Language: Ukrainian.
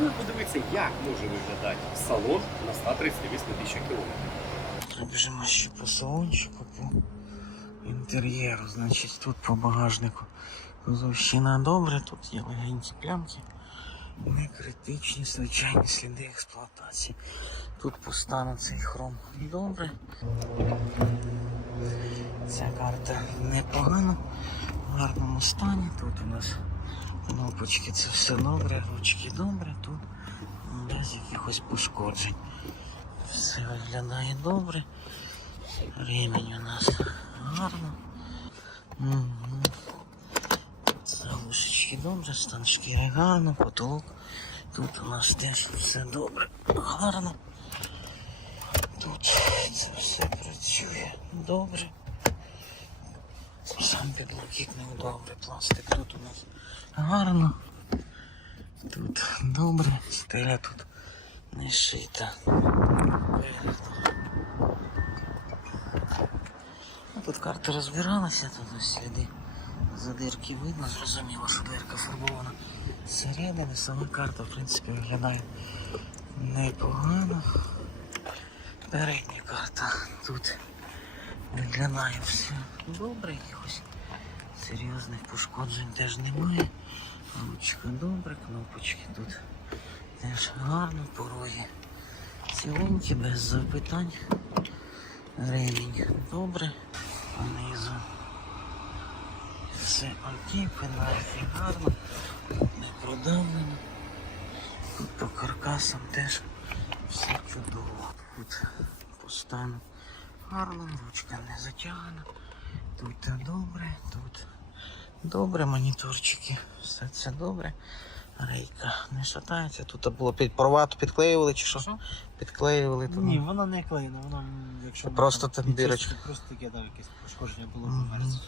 Пропоную подивитися, як може виглядати салон на 138 тисяч кілометрів. Пробіжимо ще по салончику, по інтер'єру. Значить, тут по багажнику кузовщина добре, тут є легенькі плямки. Не критичні, звичайні сліди експлуатації. Тут по стану цей хром добре. Ця карта непогана, в гарному стані. Тут у нас кнопочки, це все добре, ручки добре, тут без якихось пошкоджень. Все виглядає добре. Ремінь у нас гарно. Угу. Залушечки добре, стан шкіри гарно, потолок. Тут у нас теж все добре, гарно. Тут це все працює добре. Сам підлокітник добре, пластик тут у нас гарно. Тут добре, стеля тут не шита. Ну, Тут карта розбиралася, тут ось сліди задирки видно, зрозуміло, що дирка фарбована зсередини. Сама карта, в принципі, виглядає непогано. Передня карта тут виглядає все добре, якихось серйозних пошкоджень теж немає. Ручка добре, кнопочки тут теж гарно, пороги ціленькі, без запитань. Ремінь добре, понизу. Все окей, пенальті гарно, не продавлено. Тут по каркасам теж все чудово. Тут по гарно, ручка не затягана. Тут добре, тут добре, моніторчики, все це добре. Рейка не шатається. Тут було під порвато підклеювали чи що? Що? Підклеювали тут. Ні, вона не клеєна, вона якщо просто там дірочка. Просто таке да, якесь пошкодження було в мерці.